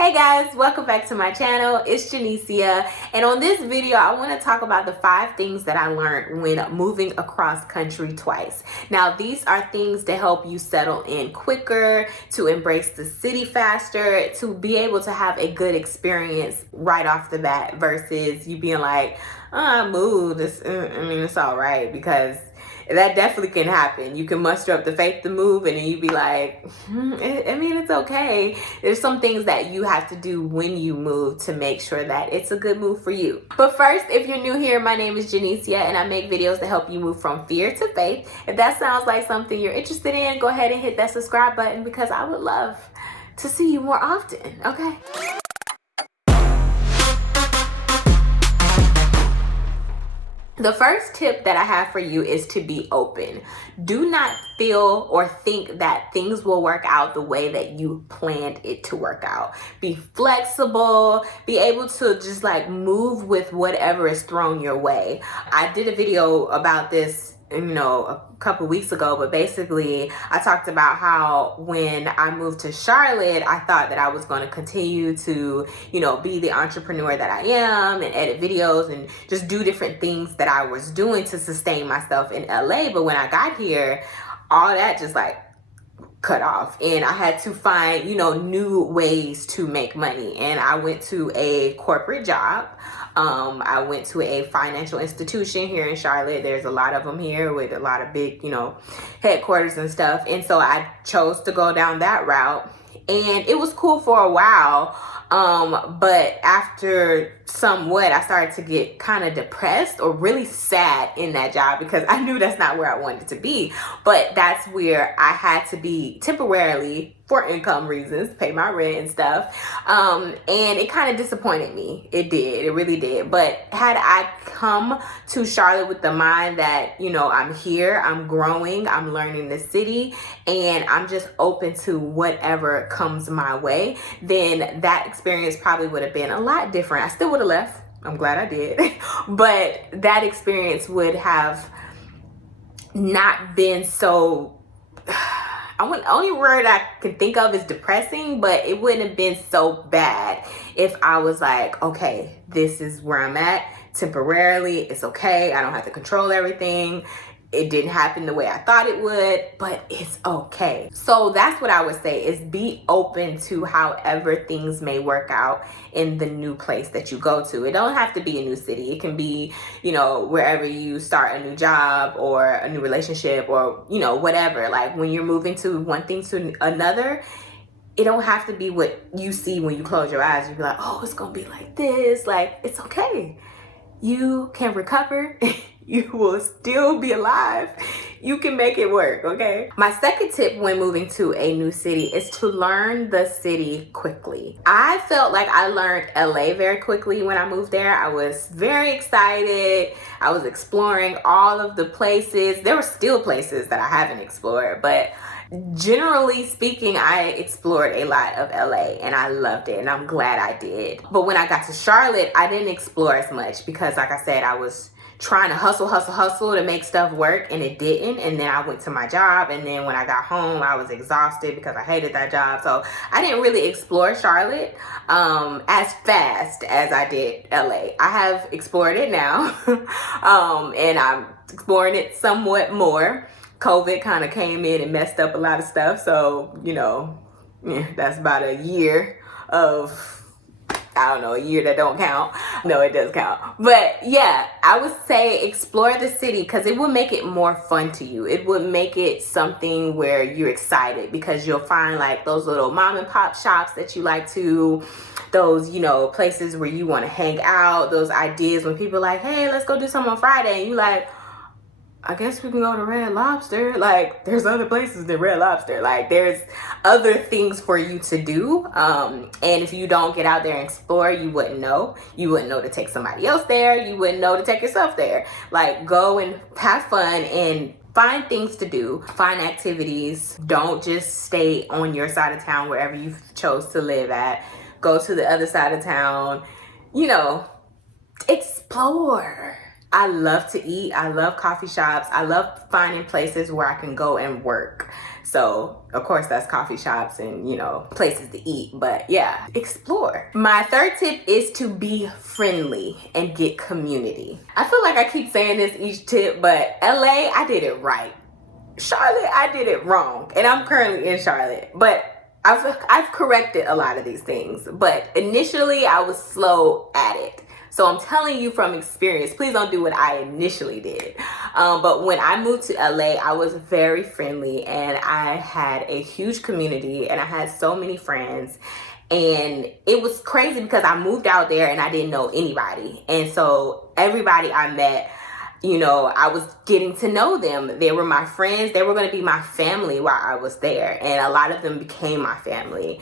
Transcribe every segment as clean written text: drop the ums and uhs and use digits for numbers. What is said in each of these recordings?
Hey guys, welcome back to my channel. It's Janicia, and on this video I want to talk about the 5 things that I learned when moving across country twice. Now these are things to help you settle in quicker, to embrace the city faster, to be able to have a good experience right off the bat versus you being like, oh, I moved, it's all right, because that definitely can happen. You can muster up the faith to move and then you be like, it's okay. There's some things that you have to do when you move to make sure that it's a good move for you. But first, if you're new here, my name is Janicia and I make videos to help you move from fear to faith. If that sounds like something you're interested in, go ahead and hit that subscribe button because I would love to see you more often, okay? The first tip that I have for you is to be open. Do not feel or think that things will work out the way that you planned it to work out. Be flexible, be able to just like move with whatever is thrown your way. I did a video about this, a couple weeks ago, but basically I talked about how when I moved to Charlotte, I thought that I was going to continue to, be the entrepreneur that I am and edit videos and just do different things that I was doing to sustain myself in LA. But when I got here, all that just like cut off and I had to find, new ways to make money. And I went to a corporate job. I went to a financial institution here in Charlotte. There's a lot of them here with a lot of big, headquarters and stuff. And so I chose to go down that route. And it was cool for a while. But after somewhat, I started to get kind of depressed or really sad in that job because I knew that's not where I wanted to be. But that's where I had to be temporarily for income reasons, pay my rent and stuff. And it kind of disappointed me. It did. It really did. But had I come to Charlotte with the mind that, I'm here, I'm growing, I'm learning the city, and I'm just open to whatever comes my way, then that experience probably would have been a lot different. I still would have left. I'm glad I did. But that experience would have not been so... only word I can think of is depressing, but it wouldn't have been so bad if I was like, okay, this is where I'm at temporarily. It's okay. I don't have to control everything. It didn't happen the way I thought it would, but it's okay. So that's what I would say is be open to however things may work out in the new place that you go to. It don't have to be a new city. It can be, wherever you start a new job or a new relationship or, whatever. Like when you're moving to one thing to another, it don't have to be what you see when you close your eyes. You be like, oh, it's going to be like this. Like, it's okay. You can recover. You will still be alive. You can make it work, okay? My second tip when moving to a new city is to learn the city quickly. I felt like I learned LA very quickly when I moved there. I was very excited. I was exploring all of the places. There were still places that I haven't explored, but generally speaking, I explored a lot of LA and I loved it and I'm glad I did. But when I got to Charlotte, I didn't explore as much because like I said, I was trying to hustle to make stuff work and it didn't. And then I went to my job and then when I got home, I was exhausted because I hated that job. So I didn't really explore Charlotte as fast as I did LA. I have explored it now and I'm exploring it somewhat more. COVID kind of came in and messed up a lot of stuff. So, that's about a year of, a year that don't count. No, it does count. But yeah, I would say explore the city because it would make it more fun to you. It would make it something where you're excited because you'll find like those little mom and pop shops that you like to, those, places where you want to hang out, those ideas when people are like, hey, let's go do something on Friday. And you like, I guess we can go to Red Lobster. Like, there's other places than Red Lobster. Like, there's other things for you to do. And if you don't get out there and explore, you wouldn't know. You wouldn't know to take somebody else there. You wouldn't know to take yourself there. Like, go and have fun and find things to do. Find activities. Don't just stay on your side of town wherever you chose to live at. Go to the other side of town. Explore. I love to eat. I love coffee shops. I love finding places where I can go and work. So, of course, that's coffee shops and, you know, places to eat. But yeah, explore. My third tip is to be friendly and get community. I feel like I keep saying this each tip, but LA, I did it right. Charlotte, I did it wrong. And I'm currently in Charlotte. But I've corrected a lot of these things. But initially, I was slow at it. So I'm telling you from experience, please don't do what I initially did. But when I moved to LA, I was very friendly and I had a huge community and I had so many friends. And it was crazy because I moved out there and I didn't know anybody. And so everybody I met, you know, I was getting to know them. They were my friends. They were going to be my family while I was there. And a lot of them became my family,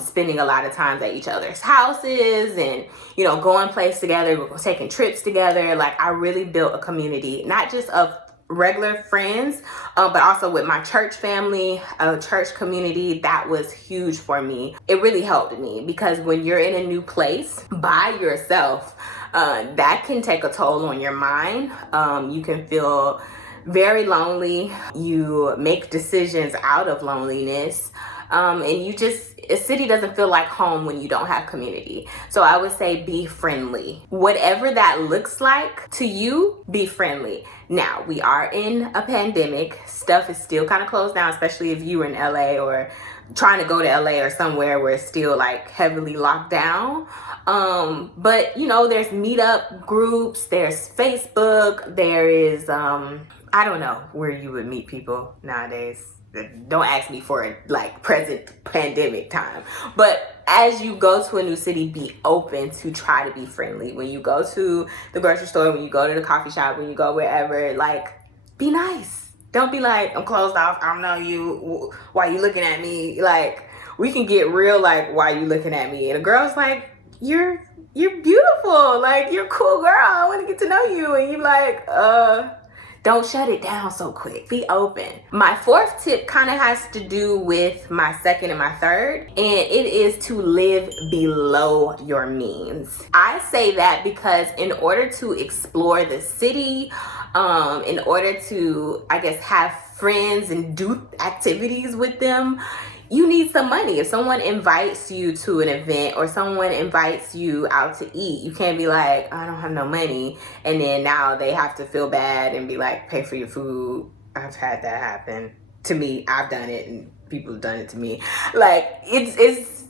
spending a lot of times at each other's houses and, you know, going places together, taking trips together. Like, I really built a community, not just of regular friends, but also with my church family, a church community. That was huge for me. It really helped me because when you're in a new place by yourself, that can take a toll on your mind. You can feel very lonely. You make decisions out of loneliness. And a city doesn't feel like home when you don't have community. So I would say be friendly. Whatever that looks like to you, be friendly. Now, we are in a pandemic. Stuff is still kind of closed down, especially if you were in LA or trying to go to LA or somewhere where it's still like heavily locked down. But you know, there's meetup groups, there's Facebook, there is, I don't know where you would meet people nowadays. Don't ask me for like present pandemic time. But as you go to a new city, be open to try to be friendly. When you go to the grocery store, when you go to the coffee shop, when you go wherever, like, be nice. Don't be like, I'm closed off, I don't know you, why you looking at me? Like, we can get real, like, why you looking at me? And a girl's like, you're beautiful, like, you're a cool girl, I want to get to know you. And you're like, don't shut it down so quick. Be open. My fourth tip kind of has to do with my second and my third, and it is to live below your means. I say that because in order to explore the city, in order to, I guess, have friends and do activities with them, you need some money. If someone invites you to an event or someone invites you out to eat, you can't be like, I don't have no money. And then now they have to feel bad and be like, pay for your food. I've had that happen to me. I've done it and people have done it to me. Like, it's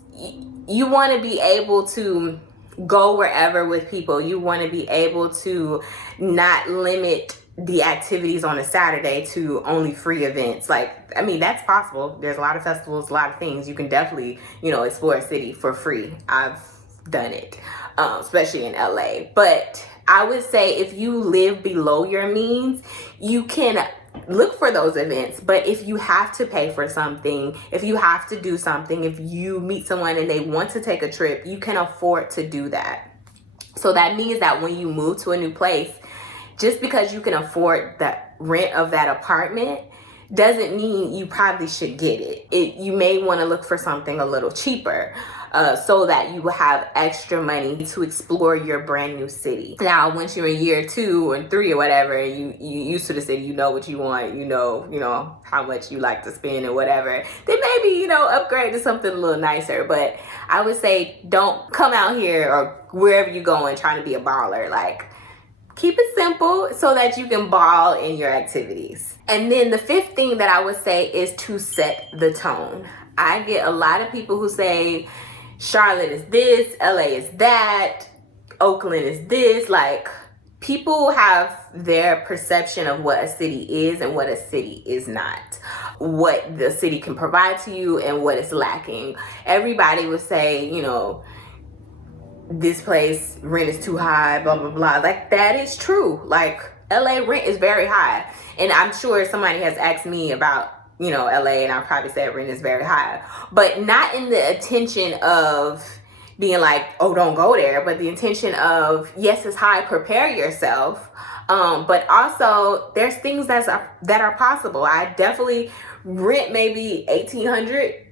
you want to be able to go wherever with people. You want to be able to not limit the activities on a Saturday to only free events. Like, I mean, that's possible. There's a lot of festivals, a lot of things. You can definitely, you know, explore a city for free. I've done it, especially in LA. But I would say if you live below your means, you can look for those events. But if you have to pay for something, if you have to do something, if you meet someone and they want to take a trip, you can afford to do that. So that means that when you move to a new place, just because you can afford the rent of that apartment doesn't mean you probably should get it. You may want to look for something a little cheaper, so that you will have extra money to explore your brand new city. Now, once you're in year 2 or 3 or whatever, you used to the city, you know what you want, you know how much you like to spend or whatever, then maybe, you know, upgrade to something a little nicer. But I would say don't come out here or wherever you going trying to be a baller. Like, keep it simple so that you can ball in your activities. And then the fifth thing that I would say is to set the tone. I get a lot of people who say, Charlotte is this, LA is that, Oakland is this. Like, people have their perception of what a city is and what a city is not. What the city can provide to you and what it's lacking. Everybody would say, you know, this place rent is too high, blah blah blah. Like, that is true. Like, LA rent is very high, and I'm sure somebody has asked me about, you know, LA, and I probably said rent is very high, but not in the intention of being like, oh, don't go there, but the intention of, yes, it's high, prepare yourself, but also there's things that are possible. I definitely rent maybe $1,800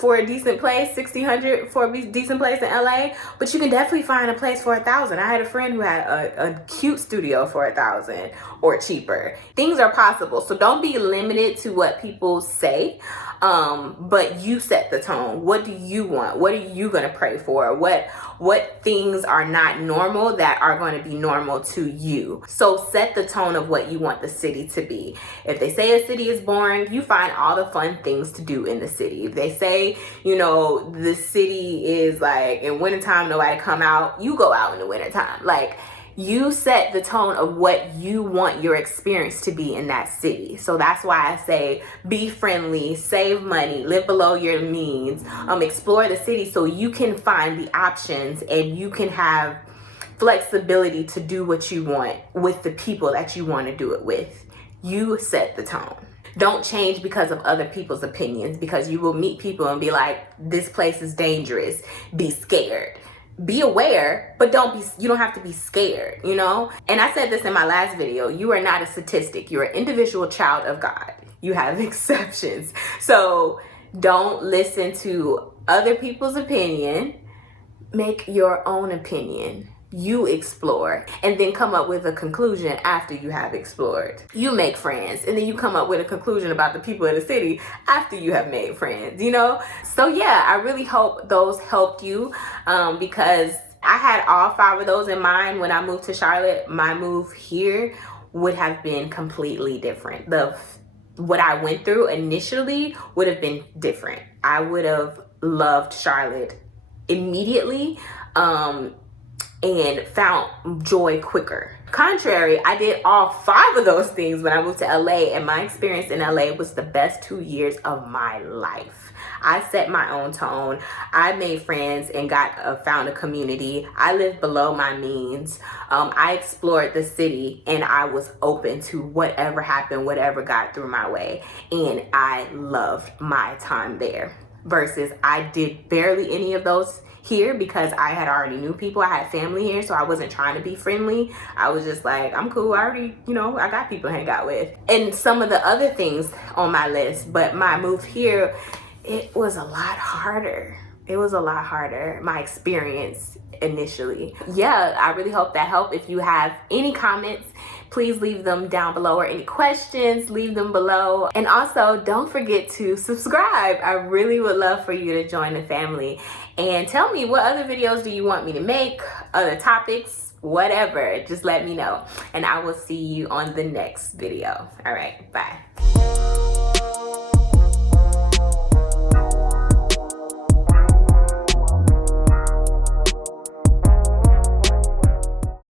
for a decent place, $1,600 for a decent place in LA, but you can definitely find a place for $1,000. I had a friend who had a cute studio for $1,000 or cheaper. Things are possible, so don't be limited to what people say, but you set the tone. What do you want? What are you gonna pray for? What things are not normal that are going to be normal to you? So set the tone of what you want the city to be. If they say a city is boring, you find all the fun things to do in the city. If they say, you know, the city is like in wintertime, nobody come out, you go out in the wintertime. Like, you set the tone of what you want your experience to be in that city. So that's why I say be friendly, save money, live below your means, explore the city so you can find the options and you can have flexibility to do what you want with the people that you want to do it with. You set the tone. Don't change because of other people's opinions, because you will meet people and be like, this place is dangerous. Be scared. Be aware, but you don't have to be scared, you know? And I said this in my last video, you are not a statistic. You're an individual child of God. You have exceptions. So don't listen to other people's opinion. Make your own opinion. You explore and then come up with a conclusion after you have explored. You make friends and then you come up with a conclusion about the people in the city after you have made friends, you know? So yeah, I really hope those helped you, because I had all 5 of those in mind when I moved to Charlotte. My move here would have been completely different. What I went through initially would have been different. I would have loved Charlotte immediately, and found joy quicker. Contrary, I did all 5 of those things when I moved to LA, and my experience in LA was the best 2 years of my life. I set my own tone. I made friends and found a community. I lived below my means. I explored the city and I was open to whatever happened, whatever got through my way. And I loved my time there. Versus I did barely any of those here because I had already knew people. I had family here, so I wasn't trying to be friendly. I was just like, I'm cool. I already, you know, I got people to hang out with. And some of the other things on my list, but my move here, it was a lot harder. It was a lot harder, my experience initially. Yeah, I really hope that helped. If you have any comments, please leave them down below, or any questions, leave them below. And also, don't forget to subscribe. I really would love for you to join the family. And tell me, what other videos do you want me to make? Other topics, whatever. Just let me know. And I will see you on the next video. All right, bye.